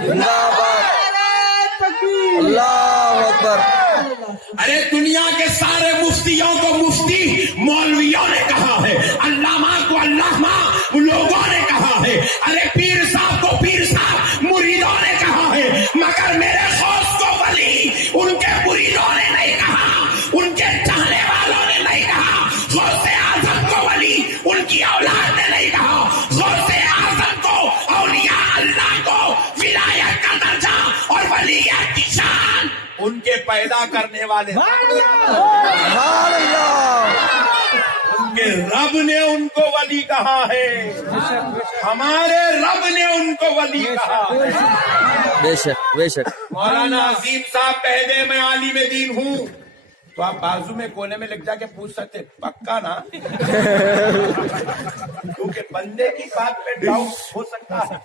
زندہ باد، اللہ اکبر۔ ارے دنیا کے سارے مفتیوں کو مفتی مولویوں نے کہا ہے، علامہ کو علامہ لوگوں نے کہا ہے، ارے پیر صاحب کو پیر صاحب مریدوں نے کہا ہے، مگر میرے غوث کو ولی ان کے مریدوں نے نہیں کہا، ان کے چاہنے والوں نے نہیں کہا، غوث اعظم کو ولی ان کی اولاد نے نہیں کہا، غوث اعظم کو اولیاء اللہ کو ولایت کا درجہ اور ولیت کی شان ان کے پیدا کرنے والے سبحان اللہ، ان کے رب نے ان کو ولی کہا ہے، ہمارے رب نے ان کو ولی کہا ہے۔ بے شک بے شک۔ مولانا عظیم صاحب کہہ دے میں عالم دین ہوں تو آپ بازو میں کونے میں لگ جا کے پوچھ سکتے پکا نا، کیونکہ بندے کی بات پہ ڈاؤٹ ہو سکتا ہے،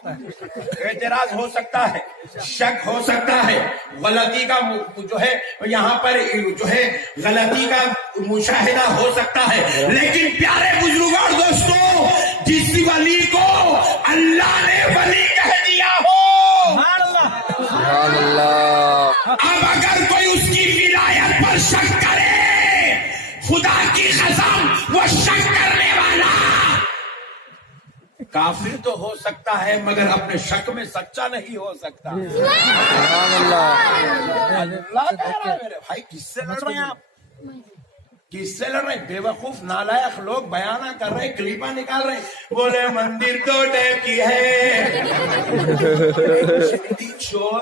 اعتراض ہو سکتا ہے، شک ہو سکتا ہے، غلطی کا جو ہے یہاں پر جو ہے غلطی کا مشاہدہ ہو سکتا ہے، لیکن پیارے بزرگوں اور دوستوں، جس ولی کو اللہ نے ولی کہہ دیا ہو، سبحان اللہ، اب اگر کوئی اس کی ولایت پر شک کرے، خدا کی قسم وہ شک کرنے والا کافر تو ہو سکتا ہے مگر اپنے شک میں سچا نہیں ہو سکتا۔ سبحان اللہ، اللہ کہہ رہا ہے میرے بھائی، کس سے لڑ رہے ہیں آپ؟ کس سے لڑ رہے ہیں؟ بے وقوف نالائق لوگ بیانہ کر رہے ہیں، کلپاں نکال رہے ہیں، بولے مندر دو ٹائپ کی ہے، چور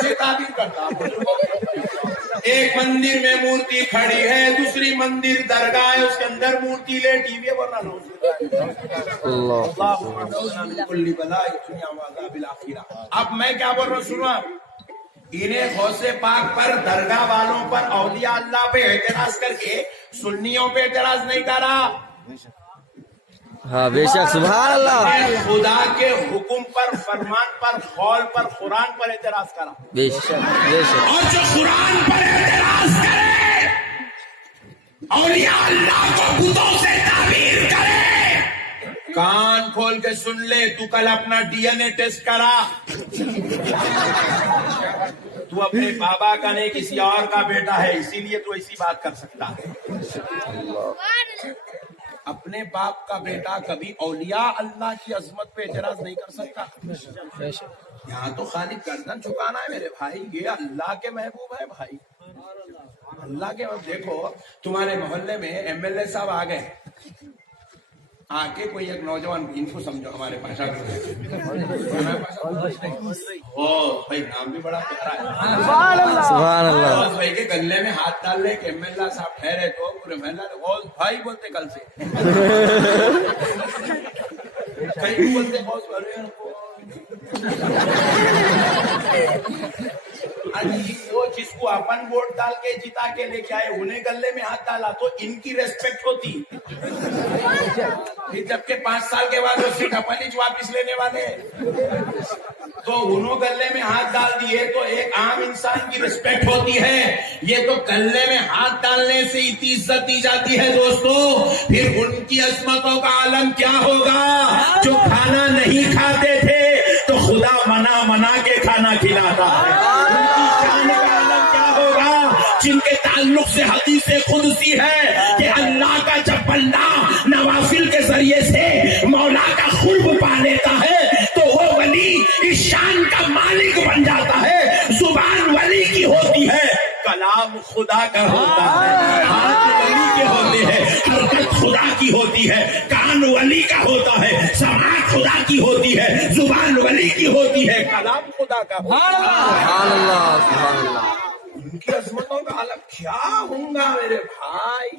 سے تعبیر کرتا۔ ایک مندر میں مورتی کھڑی ہے، دوسری مندر درگاہ ہے، اس کے اندر مورتی لیٹی ہوئی ہے، ورنہ اب میں کیا بول رہا ہوں سنو آپ، انہیں غوث پاک پر، درگاہ والوں پر، اولیاء اللہ پہ اعتراض کر کے سنیوں پہ اعتراض نہیں کرا، ہاں بے شک، سبحان اللہ، خدا کے حکم پر، فرمان پر، قول پر، قرآن پر اعتراض کرا۔ بے شک بے شک۔ اور جو قرآن پر اعتراض کرے، اولیاء اللہ کو بتوں سے تعبیر کرے، کان کھول کے سن لے، تو کل اپنا ڈی این اے ٹیسٹ کرا، تو اپنے بابا کا نہیں کسی اور کا بیٹا ہے، اسی لیے تو ایسی بات کر سکتا ہے۔ اپنے باپ کا بیٹا کبھی اولیاء اللہ کی عظمت پہ اعتراض نہیں کر سکتا۔ یہاں تو خالی گردن جھکانا ہے میرے بھائی، یہ اللہ کے محبوب ہے بھائی، اللہ کے محبوب۔ دیکھو تمہارے محلے میں ایم ایل اے صاحب آ گئے، آ کے کوئی ایک نوجوان، ان کو سمجھو ہمارے پاشا کے بھائی نام بھی بڑا پیارا ہے، سبحان اللہ، بھائی کے گلے میں ہاتھ ڈال لے کہ ایم ایل اے صاحب ٹھہرے تو پورے محلہ غوث بھائی بولتے کل سے، کہیں بولتے غوث بھائی وہ جس کو اپن ووٹ ڈال کے جتا کے لے کے آئے انہیں گلے میں ہاتھ ڈالا تو ان کی ریسپیکٹ ہوتی، پھر جبکہ 5 سال کے بعد وہ سیٹ اپن ہی واپس لینے والے تو انہوں گلے میں ہاتھ ڈال دیے تو ایک عام انسان کی ریسپیکٹ ہوتی ہے، یہ تو گلے میں ہاتھ ڈالنے سے اتنی عزت دی جاتی ہے دوستو، پھر ان کی عظمتوں کا عالم کیا ہوگا جو کھانا نہیں کھاتے تھے تو خدا منا کے کھانا کھلاتا ہے، ان کی شان کا عالم کیا ہوگا جن کے تعلق سے حدیث قدسی ہے کہ اللہ کا جب بندہ نوافل کے ذریعے سے مولا کا قرب پا لیتا ہے تو وہ ولی اس شان کا مالک بن جاتا ہے، زبان ولی کی ہوتی ہے، کلام خدا کا ہوتا ہے، ہاتھ ولی کے ہوتے ہیں، حرکت خدا کی ہوتی ہے، کان ولی کا ہوتا ہے، سماعت خدا کی ہوتی ہے، زبان ولی کی ہوتی ہے، کلام خدا کا ہوتا ہے۔ سبحان اللہ، سبحان اللہ، ان کی عظمتوں کا عالم کیا ہوں گا میرے بھائی۔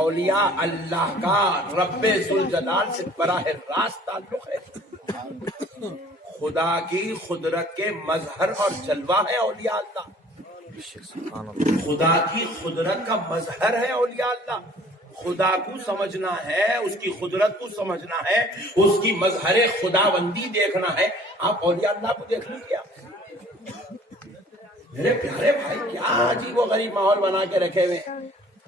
اولیاء اللہ کا رب ذوالجلال سے براہ راست تعلق ہے، خدا کی قدرت کے مظہر اور جلوہ ہے اولیاء اللہ، خدا کی قدرت کا مظہر ہے اولیاء اللہ، خدا کو سمجھنا ہے، اس کی قدرت کو سمجھنا ہے، اس کی مظہر خداوندی دیکھنا ہے، آپ اولیاء اللہ کو دیکھ لیجیے۔ میرے پیارے بھائی کیا عجیب و غریب ماحول بنا کے رکھے ہوئے،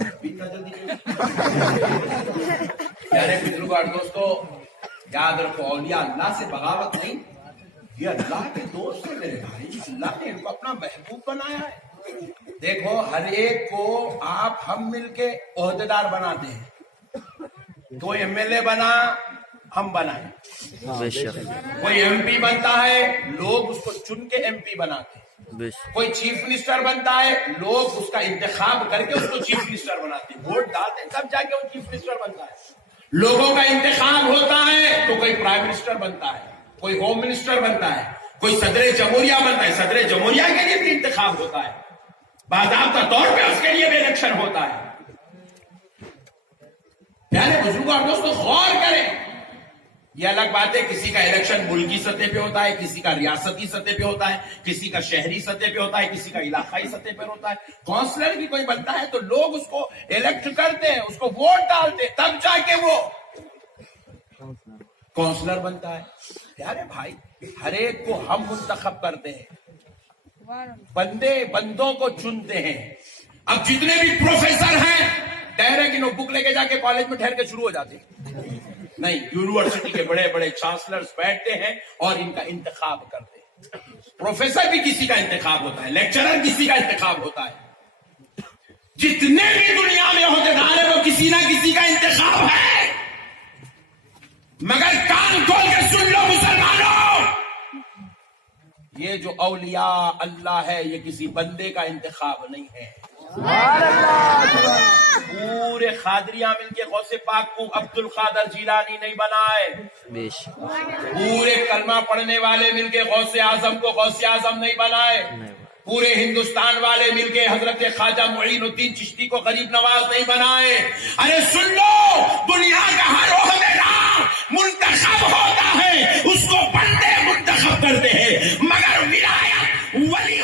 اتنا جلدی پیارے بزرگ اور دوستو، یاد رکھو اولیاء اللہ سے بغاوت نہیں، یہ اللہ کے دوست ہیں میرے بھائی، اللہ نے ان کو اپنا محبوب بنایا ہے۔ دیکھو ہر ایک کو آپ ہم مل کے عہدیدار بناتے ہیں، کوئی ایم ایل اے بنا ہم بنائیں، بے شک کوئی ایم پی بنتا ہے لوگ اس کو چن کے ایم پی بناتے ہیں، بے شک کوئی چیف منسٹر بنتا ہے لوگ اس کا انتخاب کر کے اس کو چیف منسٹر بناتے ہیں، ووٹ ڈالتے ہیں تب جا کے وہ چیف منسٹر بنتا ہے۔ لوگوں کا انتخاب ہوتا ہے تو کوئی پرائم منسٹر بنتا ہے، کوئی ہوم منسٹر بنتا ہے، کوئی صدر جمہوریہ بنتا ہے، صدر جمہوریہ کے لیے بھی انتخاب ہوتا ہے، باضابطہ طور پہ اس کے لیے بھی الیکشن ہوتا ہے۔ پیارے بزرگوں اور دوستوں غور کریں، یہ الگ بات ہے کسی کا الیکشن ملکی سطح پہ ہوتا ہے، کسی کا ریاستی سطح پہ ہوتا ہے، کسی کا شہری سطح پہ ہوتا ہے، کسی کا علاقائی سطح پہ ہوتا ہے۔ کونسلر بھی کوئی بنتا ہے تو لوگ اس کو الیکٹ کرتے ہیں، اس کو ووٹ ڈالتے ہیں، تب جا کے وہ کونسلر بنتا ہے۔ پیارے بھائی ہر ایک کو ہم منتخب کرتے ہیں، بندوں کو چنتے ہیں۔ اب جتنے بھی پروفیسر ہیں ٹھہرے کی نوٹ بک لے کے جا کے کالج میں ٹھہر کے شروع ہو جاتے ہیں، نہیں، یونیورسٹی کے بڑے بڑے چانسلرز بیٹھتے ہیں اور ان کا انتخاب کرتے ہیں۔ پروفیسر بھی کسی کا انتخاب ہوتا ہے، لیکچرر کسی کا انتخاب ہوتا ہے، جتنے بھی دنیا میں عہدیدار ہیں وہ کسی نہ کسی کا انتخاب ہے۔ مگر کان کھول کے سن لو مسلمانوں، یہ جو اولیاء اللہ ہے یہ کسی بندے کا انتخاب نہیں ہے۔ پورے قادریہ مل کے غوث پاک کو عبد القادر جیلانی نہیں بنائے، بے شک پورے کلمہ پڑھنے والے مل کے غوث اعظم کو غوث اعظم نہیں بنائے، پورے ہندوستان والے مل کے حضرت خواجہ معین الدین چشتی کو غریب نواز نہیں بنائے۔ ارے سن لو، دنیا کا ہر عہدیدار منتخب ہوتا ہے، اس کو بندے منتخب کرتے ہیں، مگر ولایت ولی